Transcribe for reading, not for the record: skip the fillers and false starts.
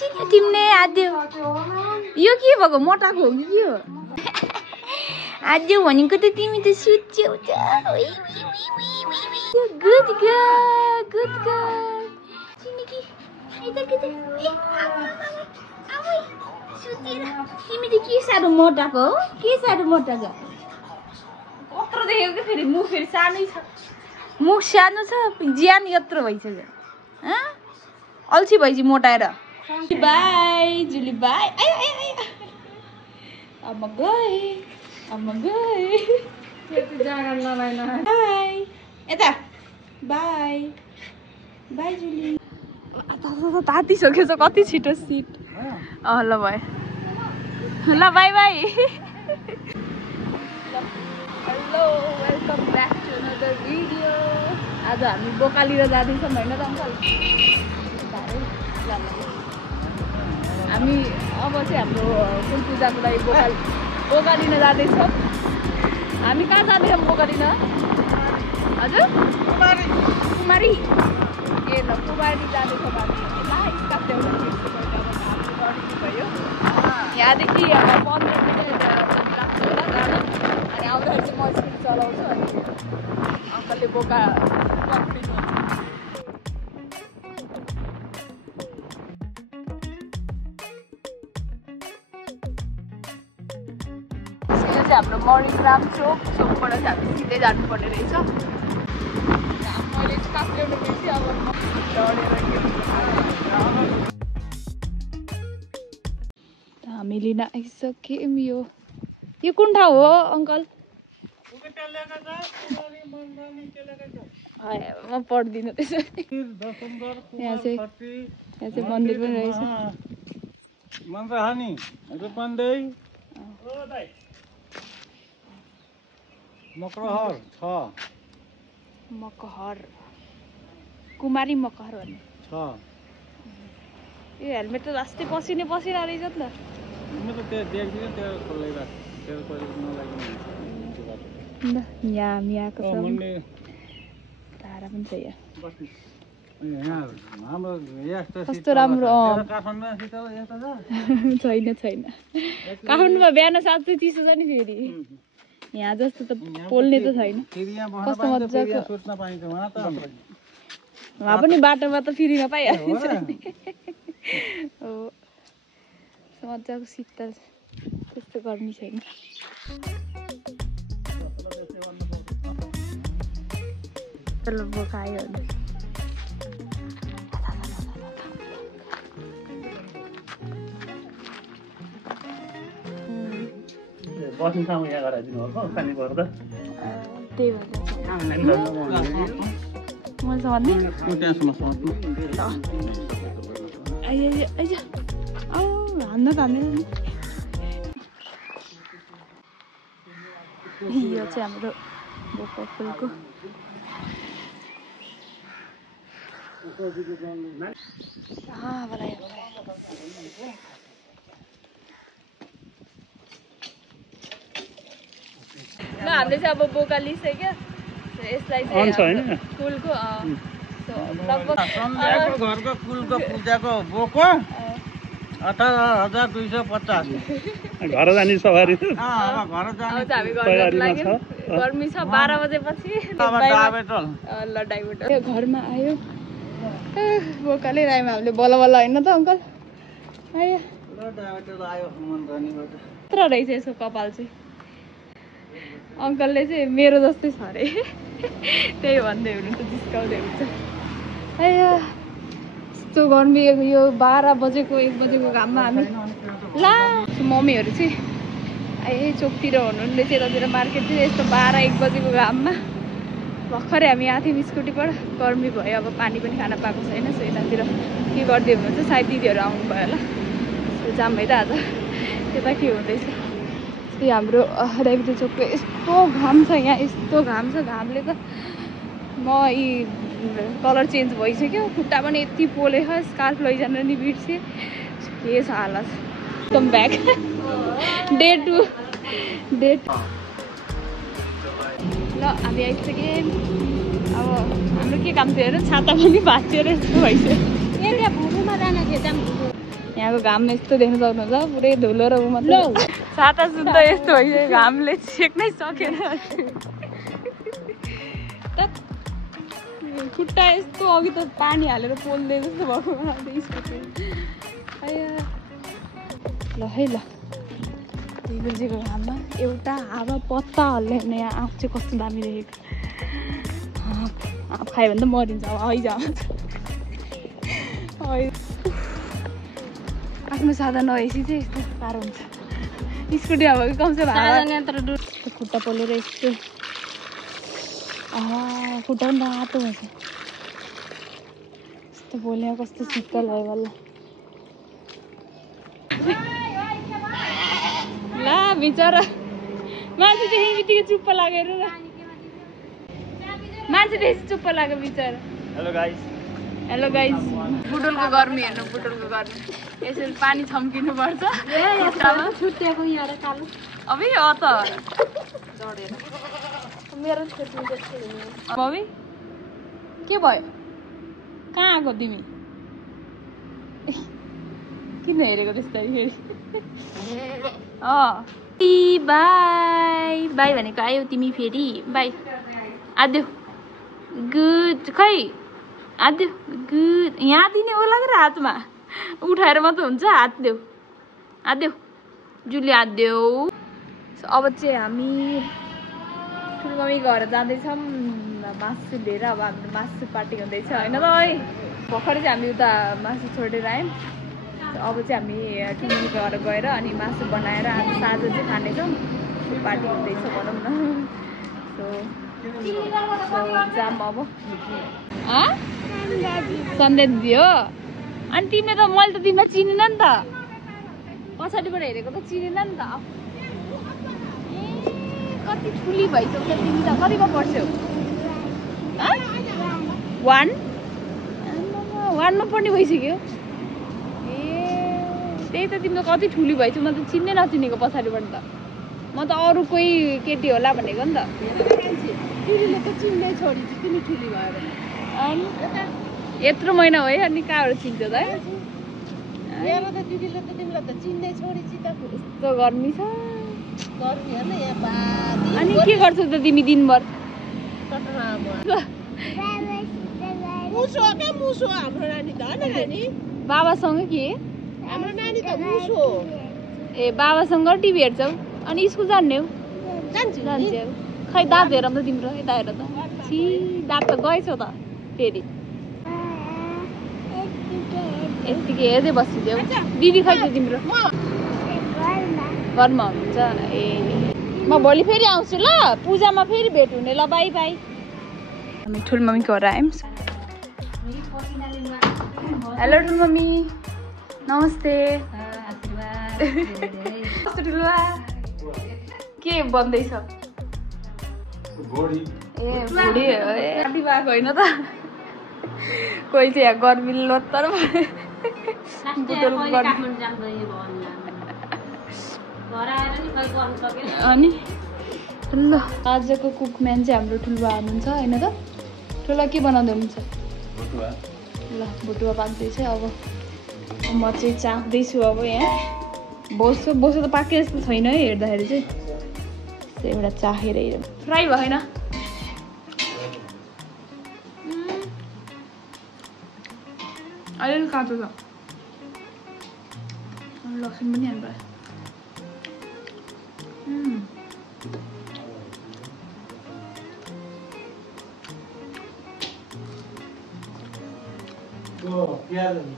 चिन्यो तिमीले आद्यो यो के भएको मोटाको हो कि के हो आद्यो भनेको त तिमी त सुत्छौ त गुड गर्ल चिन्यो कि तिमी त के साह्रो मोटाको हो के साह्रो मोटाको कत्रो देखेको कि फेरि मुख फेरि सानै छ मुख सानो छ ज्यान यत्रो भइसक्यो अल्छी भइसक्यो मोटाएर बाई जुली बाई अब गए बाई यता बाई बाई जुली तातिसक्यो छ कति छिटो सिट ल भयो ल bye bye hello welcome back to another video आज हामी बोकालीर जाँदैछौँ होइन त अङ्कल हामी अब चाहिँ हाम्रो कुल पूजाको लागि बोकालिन जाँदैछौँ हामी कहाँ जाँदैछौँ बोकालिन हजुर कुमारी ए ल कुमारी जाँदैछौँ हामी स्टाफ भयो यहाँदेखि 15 मिनट लाग्छ होला जान अनि आउँदाखेरि चाहिँ म स्कुटी चलाउँछु अनि अङ्कलले बोका हाम्रो मणिग्राम चोकबाट चाहिँ हामी सिधै जानुपर्ने रहेछ मैले स्टाफ ल्याउनु बिर्सेँ अब हामी लिन आइसक्यौँ यो कुन ठाउँ हो अङ्कल म पढ्दिनँ त्यसो यहाँ चाहिँ मन्दिर पनि रहेछ मकहर कुमारी मकहर भन्ने यो हेलमेट त अस्ति पसिना रहेछ नि त यहाँको तारा पनि छ यहाँ कस्तो राम्रो छैन काठमाडौँमा बिहान 7:30 छ नि फेरि यहाँ जस्तो त पोल्ने त छैन कस्तो मजाको वहाँ पनि बाटोमा त फ्रीमा पाइहाल्छ हो मजाको शीतल त्यस्तो गर्मी छैन चलो बोकायो बस्ने ठाउँ यहाँ गराइदिनु होला पानी पर्दा त्यही भएर यो चाहिँ हाम्रो बोका फुलको ल हामीले चाहिँ अब बोका लिइसक्यो यसलाई चाहिँ फुलको लगभग घरको कुलको पूजाको बोको 18,250 घर जाने सवारी गर्मी छ 12 बजेपछि ल डाइभर्ट घरमा आयो बोकाले रायमा हामीले बल्ल बल्ल होइन त अङ्कल आयो यत्रो रहेछ यसको कपाल चाहिँ अङ्कलले चाहिँ मेरो जस्तै छ अरे त्यही भन्दै हुनुहुन्छ जिस्काउँदै हुन्छ आयो यस्तो गर्मी यो 12 बजेको 1 बजेको घाममा हामी ला मम्मीहरू चाहिँ चोकतिर हुनुहुन्थ्यो त्यतातिर मार्केट चाहिँ यस्तो 12-1 बजेको घाममा भर्खरै हामी यहाँ थियौँ स्कुटीबाट गर्मी भयो अब पानी पनि खान पाएको छैन सो यतातिर के गर्दै हुनुहुन्छ सायद दिदीहरू आउनुभयो होला जाम है त आज त्यता के हुँदैछ हाम्रो डाइबिटी चोकको यस्तो घाम छ यहाँ यस्तो घाम छ घामले त म यी कलर चेन्ज भइसक्यो खुट्टा पनि यति पोलेछ स्कार्फ लैजान नि बिर्सेँ के छ हालत कम ब्याक डे 2 ल हामी आइसक्यौँ अब हाम्रो के काम थियो हेर छाता पनि भाँच्यो र यस्तो भइसक्यो यहाँको घाम यस्तो देख्न सक्नुहुन्छ पुरै धुलो र मात्रै साता सुत्दा यस्तो भइसक्यो घामले सेक्नै सकेन खुट्टा यस्तो अघि त पानी हालेर पोल्दै जस्तो भएको ल है ल 2 बजेको घाममा एउटा हावा पत्ता हल्ने यहाँ आँप चाहिँ कस्तो दामी देखेको आँप खायो भने त मरिन्छ अब हैजामा आफ्नो साधन नभएपछि चाहिँ यस्तो साह्रो हुन्छ स्कुटीमा भयो कि कमसे कम खुट्टा पोलेर यस्तो खुट्टा पनि रातो भएछ यस्तो पोल्यो कस्तो शीतल भयो बल्ल ला बिचरा मान्छे देखेँ बित्तिकै चुप्प लागेर मान्छे देखेपछि चुप्प लाग्यो बिचरा हेलो गाइस बुटोलको गर्मी हेर्नु बुटोलको गर्मी यसरी पानी छम्किनु पर्छ छुट्याएको यहाँ कालो अब त जडेर मेरो बबी के भयो कहाँ आएको तिमी किन हेरेको त्यस्तै फेरि बाई बाई भनेको आयो तिमी फेरि बाई आदेऊ गुड खै आदेऊ गुड यहाँ दिने होला र हातमा उठाएर मात्रै हुन्छ हात देऊ आदेऊ जुली हात देऊ अब चाहिँ हामी ठुलमम्मी घर जाँदैछौँ मासु लिएर अब हाम्रो मासु पार्टी हुँदैछ होइन त है भर्खरै चाहिँ हामी उता मासु छोडेर आयौँ अब चाहिँ हामी ठुलमम्मी घर गएर अनि मासु बनाएर आज साँझ चाहिँ खानेछौँ पार्टी हुँदैछ भनौँ न जाम अब सन्ध्या दिदी हो अनि तिमीले त मैले त तिमीलाई चिनेन नि त पछाडिबाट हेरेको त चिनेन नि त कति ठुली भइसक्छ तिमी त कतिमा पढ्छौ 1मा पढ्ने भइसक्यो ए त्यही त तिमी त कति ठुली भइछ म त चिन्नै नचिनेको पछाडिबाट त म त अरू कोही केटी होला भनेको नि त दिदीले त चिन्दै छोडी तिमी ठुली भयो भने अनि यत्रो महिना भयो अनि कहाँबाट चिन्छ त दिदीले त तिमीलाई त चिन्दै छोडी यस्तो गर्मी छ अनि के गर्छौ त तिमी दिनभर बाबासँग के ए बाबासँग टिभी हेर्छौ अनि स्कुल जान्ने हो जान्छौ खै दाँत हेर त तिम्रो यता हेर त छि दाँत त गएछौ त फेरि यतिकै हेर्दै बसिदेऊ दिदी खै त तिम्रो घरमा हुनुहुन्छ ए म भोलि फेरि आउँछु ल पूजामा फेरि भेट हुने ल बाई बाई हामी ठुलमम्मीको घर आयौँ हेलो ठुलमम्मी नमस्ते ठुलुवा के बन्दैछ ए भुडी काटी भएको होइन त कोही चाहिँ यहाँ गर्मी लोत्तर अनि ल आजको कुकम्यान चाहिँ हाम्रो ठुलुवा हुनुहुन्छ होइन त ठुला के बनाउँदै हुनुहुन्छ ल भुटुवा पाक्दैछ अब म चाहिँ चाख्दैछु अब यहाँ बोसो त पाके जस्तो छैन है हेर्दाखेरि चाहिँ एउटा चाखेर हेरौँ फ्राई भएन अलिअलि काँचो छ लसुन पनि हाल्नु पर्यो